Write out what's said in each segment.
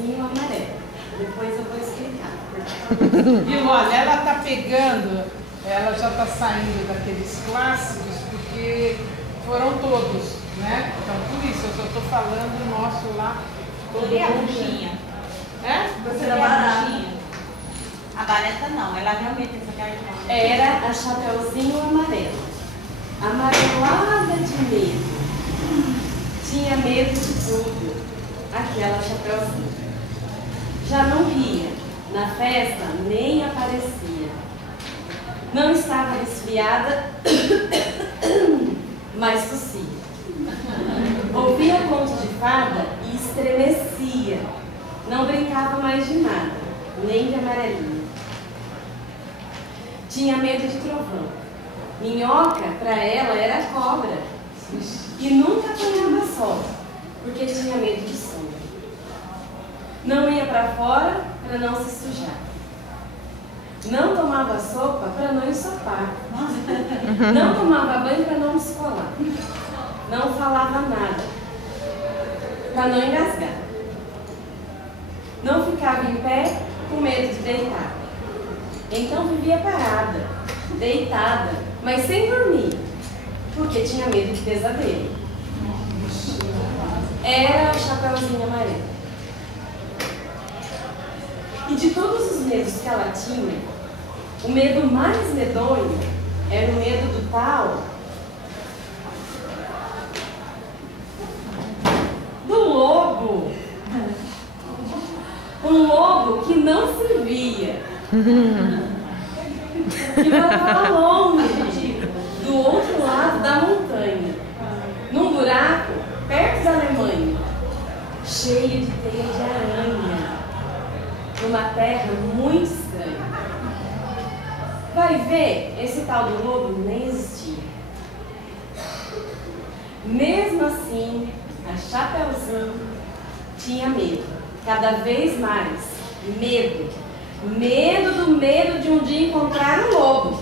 Chapeuzinho Amarelo. Depois eu vou explicar. Viu, olha, ela tá pegando, ela já tá saindo daqueles clássicos, porque foram todos, né? Então, por isso, eu só tô falando o nosso lá. Todo e a buchinha? É? Você era barata. A barata não, ela realmente essa cartão. Era a Chapeuzinho Amarelo. Amarelada de medo. Tinha medo de tudo. Aquela Chapeuzinho. Já não ria. Na festa nem aparecia. Não estava resfriada, mas tossia. Ouvia conto de fada e estremecia. Não brincava mais de nada, nem de amarelinho. Tinha medo de trovão. Minhoca, para ela, era cobra. E nunca apanhava sol, porque tinha medo de sombra. Não ia para fora para não se sujar. Não tomava sopa para não ensopar. Não tomava banho para não descolar. Não falava nada para não engasgar. Não ficava em pé com medo de deitar. Então vivia parada, deitada, mas sem dormir, porque tinha medo de pesadelo. Era o Chapeuzinho Amarelo. E de todos os medos que ela tinha, o medo mais medonho era o medo do tal do lobo. Um lobo que não se via, que morava longe, do outro lado da montanha, num buraco perto da Alemanha, cheio de teia de aranha, numa terra muito estranha. Vai ver, esse tal do lobo nem existia. Mesmo assim, a Chapeuzinho tinha medo, cada vez mais, medo. Medo do medo de um dia encontrar um lobo,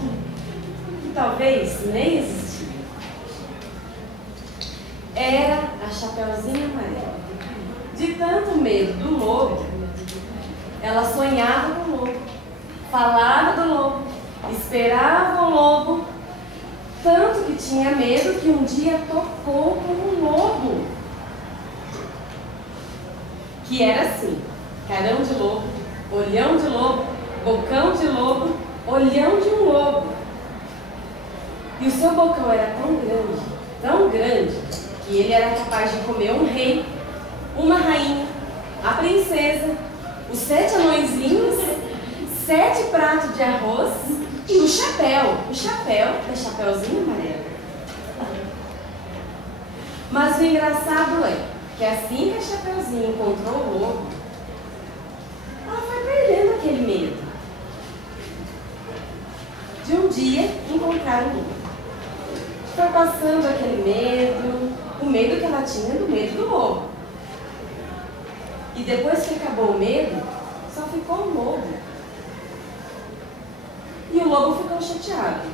que talvez nem existia. Era a Chapeuzinho Amarelo. De tanto medo do lobo, ela sonhava com o lobo, falava do lobo, esperava o lobo, tanto que tinha medo que um dia tocou com um lobo. Que era assim, carão de lobo, olhão de lobo, bocão de lobo, olhão de um lobo. E o seu bocão era tão grande, que ele era capaz de comer um rei, uma rainha, a princesa, os 7 anõezinhos, 7 pratos de arroz e o chapéu da Chapeuzinho Amarelo. Mas o engraçado é que assim que a Chapeuzinho encontrou o lobo, ela foi perdendo aquele medo de um dia encontrar o lobo. Foi passando aquele medo, o medo que ela tinha do medo do lobo. E depois que acabou o medo, só ficou o lobo. E o lobo ficou chateado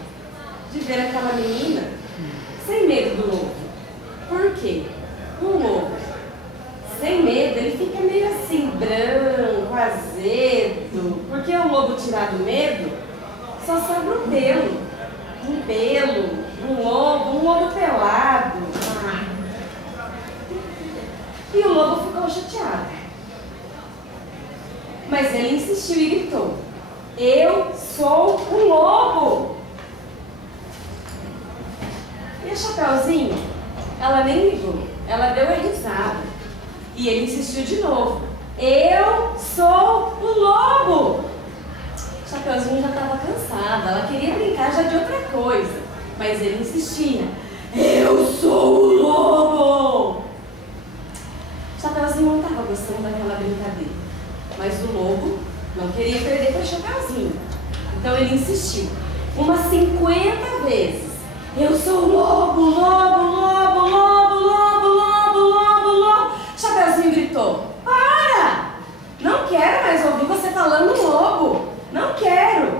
de ver aquela menina sem medo do lobo. Por quê? Um lobo sem medo, ele fica meio assim, branco, azedo. Porque o lobo tirado do medo, só sobra o pelo. Um lobo pelado. E o lobo ficou chateado. Mas ele insistiu e gritou: eu sou o lobo! E a Chapeuzinho, ela nem ligou, ela deu a risada. E ele insistiu de novo: eu sou o lobo! A Chapeuzinho já estava cansada, ela queria brincar já de outra coisa. Mas ele insistia: eu sou o lobo! A Chapeuzinho não estava gostando daquela brincadeira. Mas o lobo não queria perder para a Chapeuzinho. Então ele insistiu umas 50 vezes: eu sou o lobo, lobo, lobo, lobo, lobo, lobo, lobo, lobo. Chapeuzinho gritou: para! Não quero mais ouvir você falando lobo. Não quero.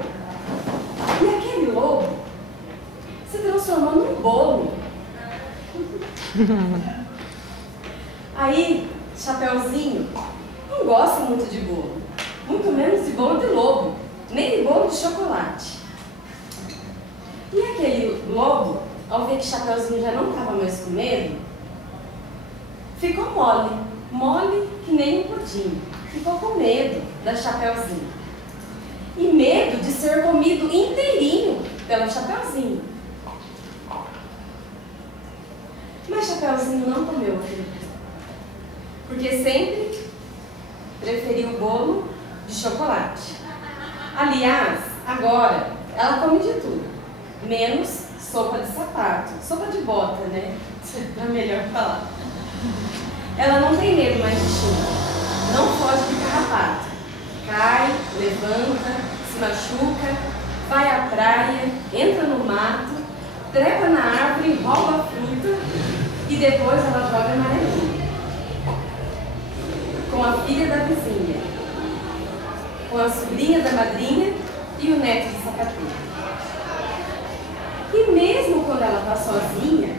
E aquele lobo se transformou num bolo. Aí, Chapeuzinho não gosta muito de bolo, muito menos de bolo de lobo, nem de bolo de chocolate. E aquele lobo, ao ver que Chapeuzinho já não estava mais com medo, ficou mole, mole que nem um pudim. Ficou com medo da Chapeuzinho. E medo de ser comido inteirinho pelo Chapeuzinho. Mas Chapeuzinho não comeu aquele bolo, porque sempre preferiu o bolo de chocolate. Aliás, agora ela come de tudo, menos sopa de sapato, sopa de bota, né? É melhor falar. Ela não tem medo mais de chuva, não foge de carrapato. Cai, levanta, se machuca, vai à praia, entra no mato, trepa na árvore, rouba a fruta e depois ela joga na areia. Com a filha da vizinha, com a sobrinha da madrinha e o neto de sapateiro. E mesmo quando ela está sozinha,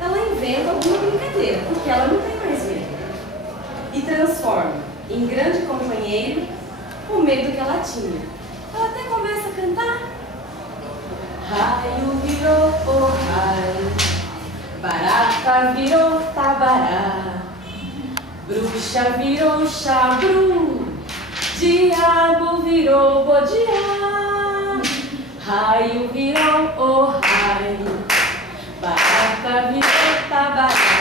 ela inventa alguma brincadeira, porque ela não tem mais medo. E transforma em grande companheiro o medo que ela tinha. Ela até começa a cantar. Raio virou o raio, barata virou tabará, bruxa virou chabru, diabo virou bodiá. Raio virou o raio, barata virou tabará,